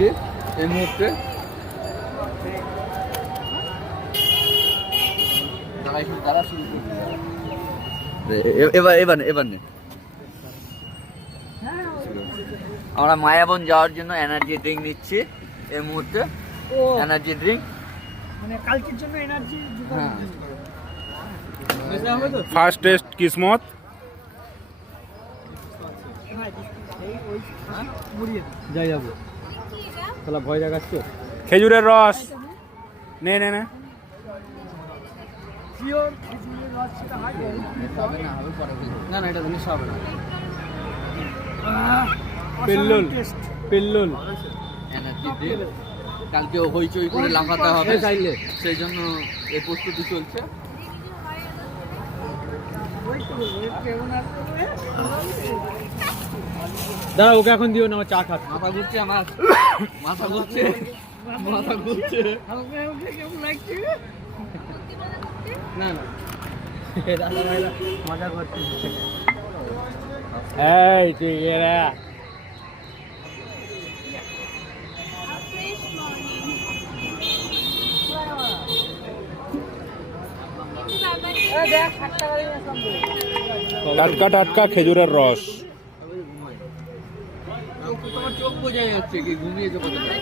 নিচ্ছি এই মুহূর্তে। এবার এবার এবার নে। আমরা মায়াবন যাওয়ার জন্য এনার্জি ড্রিঙ্ক নিচ্ছি এই মুহূর্তে। এনার্জি ড্রিঙ্ক মানে কালকের জন্য এনার্জি। হ্যাঁ। ফার্স্ট টেস্ট কিসমত। যাই যাবো তাহলে ভয় দেখাচ্ছ। খেজুরের রস নে নে নে। না না এটা জিনিস হবে না। পেল্লুল পেল্লুল এনার্জি ড্রিঙ্ক কালকে হইচই করে লাফাতে হবে, সেই জন্য এই প্রস্তুতি চলছে। দাঁড়া ওকে এখন দিও না, আমার চা খাচ্ছে। মাথা ঘুরছে আমার, মাথা ঘুরছে, মাথা ঘুরছে। না না মজা করছে। এই ঠিক এরা টাটকা টাটকা খেজুরের রস। তোমার চোখ বোঝা যাচ্ছে কি ঘুমিয়েছে কতটা।